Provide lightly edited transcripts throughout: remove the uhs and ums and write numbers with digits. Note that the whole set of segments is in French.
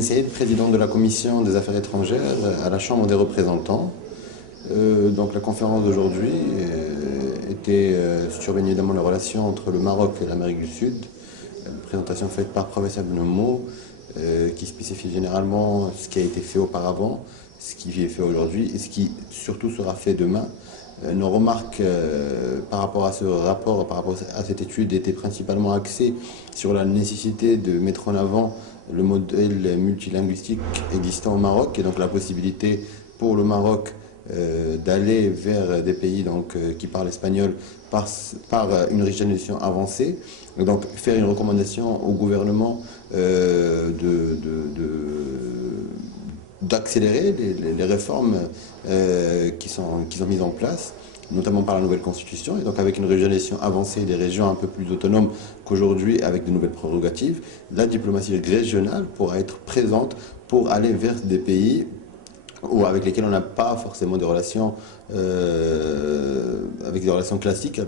Ben Saïd, président de la Commission des Affaires étrangères à la Chambre des représentants. Donc la conférence d'aujourd'hui était sur bien évidemment les relations entre le Maroc et l'Amérique du Sud. Une présentation faite par professeur Benomo qui spécifie généralement ce qui a été fait auparavant, ce qui est fait aujourd'hui et ce qui surtout sera fait demain. Nos remarques par rapport à ce rapport, par rapport à cette étude, étaient principalement axées sur la nécessité de mettre en avant le modèle multilinguistique existant au Maroc et donc la possibilité pour le Maroc d'aller vers des pays qui parlent espagnol par une régionalisation avancée. Et donc faire une recommandation au gouvernement d'accélérer les réformes qui sont mises en place, notamment par la nouvelle constitution, et donc avec une régionalisation avancée des régions un peu plus autonomes qu'aujourd'hui, avec de nouvelles prérogatives, la diplomatie régionale pourra être présente pour aller vers des pays avec lesquels on n'a pas forcément des relations, avec des relations classiques.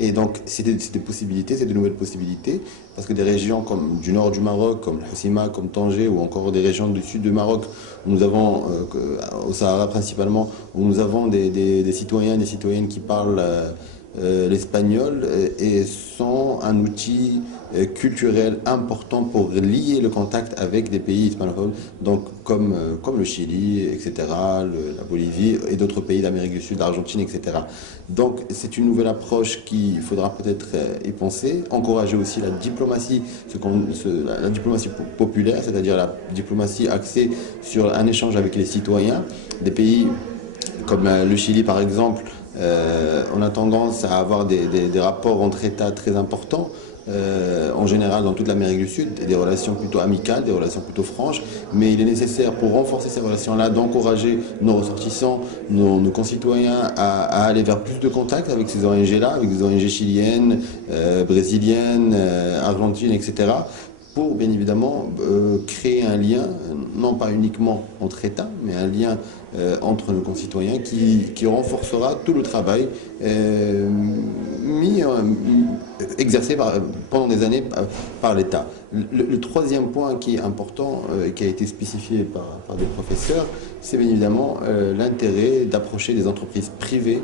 Et donc, c'est des possibilités, c'est de nouvelles possibilités, parce que des régions comme du nord du Maroc, comme Hoceima, comme Tanger, ou encore des régions du sud du Maroc, où nous avons, au Sahara principalement, où nous avons des citoyens et des citoyennes qui parlent l'espagnol et sont un outil culturel important pour lier le contact avec des pays hispanophones, donc comme le Chili, etc., la Bolivie et d'autres pays d'Amérique du Sud, l'Argentine, etc. Donc c'est une nouvelle approche qu'il faudra peut-être y penser, encourager aussi la diplomatie, la diplomatie populaire, c'est-à-dire la diplomatie axée sur un échange avec les citoyens des pays comme le Chili par exemple. On a tendance à avoir des rapports entre États très importants, en général dans toute l'Amérique du Sud, des relations plutôt amicales, des relations plutôt franches, mais il est nécessaire pour renforcer ces relations-là d'encourager nos ressortissants, nos concitoyens à aller vers plus de contacts avec ces ONG-là, avec des ONG chiliennes, brésiliennes, argentines, etc., pour bien évidemment créer un lien, non pas uniquement entre États, mais un lien entre nos concitoyens qui renforcera tout le travail exercé pendant des années par l'État. Le troisième point qui est important, qui a été spécifié par des professeurs, c'est bien évidemment l'intérêt d'approcher des entreprises privées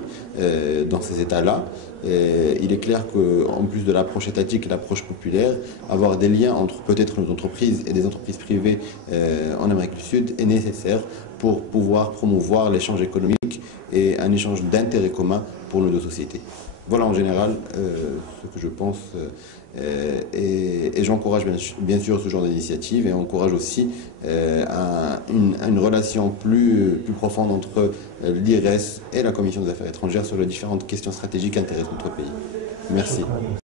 dans ces États-là. Il est clair qu'en plus de l'approche étatique et l'approche populaire, avoir des liens entre peut-être nos entreprises et des entreprises privées en Amérique du Sud est nécessaire pour pouvoir promouvoir l'échange économique et un échange d'intérêts communs pour nos deux sociétés. Voilà en général ce que je pense et j'encourage bien sûr ce genre d'initiative et encourage aussi une relation plus profonde entre l'IRS et la Commission des Affaires étrangères sur les différentes questions stratégiques qui intéressent notre pays. Merci.